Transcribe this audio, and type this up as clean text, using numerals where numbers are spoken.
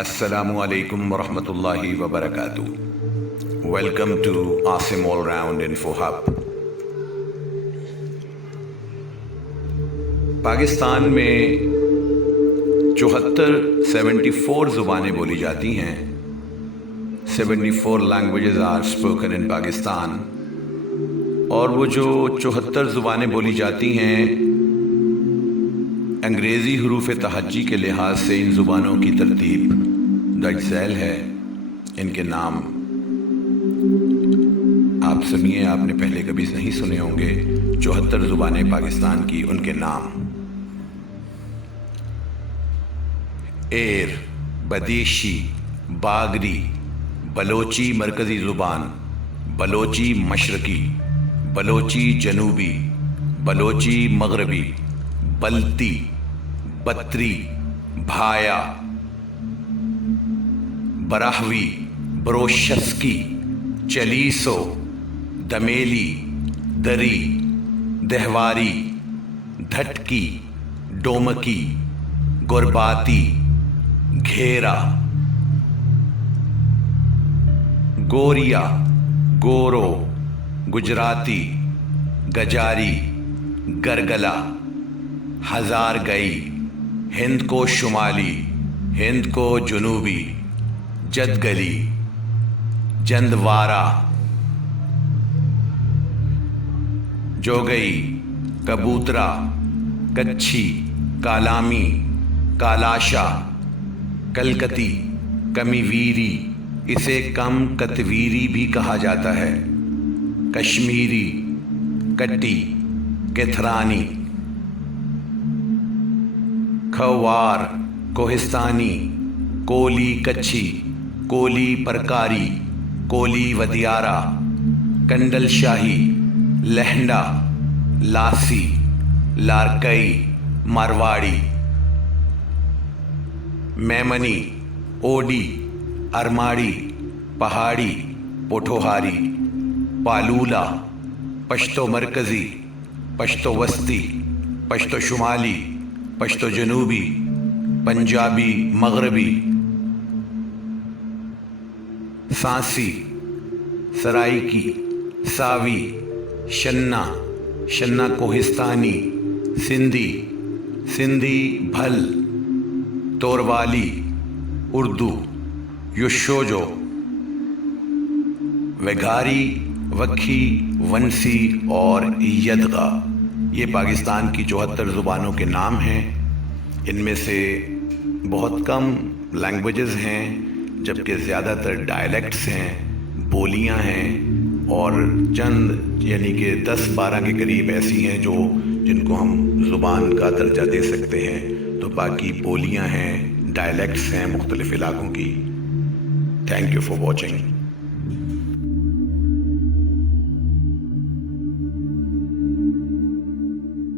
السلام علیکم ورحمۃ اللہ وبرکاتہ. Welcome to Asim All Round Info Hub. Pakistan میں 74 زبانیں بولی جاتی ہیں. 74 languages are spoken in Pakistan. اور وہ جو 74 زبانیں بولی جاتی ہیں، انگریزی حروف تہجی کے لحاظ سے ان زبانوں کی ترتیب درج ذیل ہے. ان کے نام آپ سنیے، آپ نے پہلے کبھی نہیں سنے ہوں گے. 74 زبانیں پاکستان کی، ان کے نام: ایر، بدیشی، باگری، بلوچی مرکزی زبان، بلوچی مشرقی، بلوچی جنوبی، بلوچی مغربی، بلتی، بتری، بھایا، براہوی، بروشسکی، چلیسو، دمیلی، دری، دہواری، دھٹکی، ڈومکی، گرباتی، گھیرا، گوریا، گورو، گجراتی، گجاری، گرگلا، ہزار گئی، ہند کو شمالی، ہند کو جنوبی، جدگلی، جندوارا، جوگئی، کبوترا، کچھی، کالامی، کالاشا، کلکتی، کمیویری، اسے کم کتویری بھی کہا جاتا ہے، کشمیری، کٹی، کتھرانی، کھوار، کوہستانی، کولی کچھی، کولی پرکاری، کولی ودیارا، کنڈل شاہی، لہنڈا، لاسی، لارکئی، مارواڑی، میمنی، اوڈی، ارماڑی، پہاڑی، پوٹھوہاری، پالولا، پشتو مرکزی، پشتو وسطی، پشتو شمالی، پشتو جنوبی، پنجابی مغربی، سانسی، سرائکی، ساوی، شنا، شنا کوہستانی، سندھی، سندھی بھل، توروالی، اردو، یشوجو، وگھاری، وکھی، ونسی اور یدغا. یہ پاکستان کی 74 زبانوں کے نام ہیں. ان میں سے بہت کم لینگویجز ہیں، جبکہ زیادہ تر ڈائلیکٹس ہیں، بولیاں ہیں، اور چند یعنی کہ 10-12 کے قریب ایسی ہیں جن کو ہم زبان کا درجہ دے سکتے ہیں. تو باقی بولیاں ہیں، ڈائلیکٹس ہیں مختلف علاقوں کی. Thank you for watching.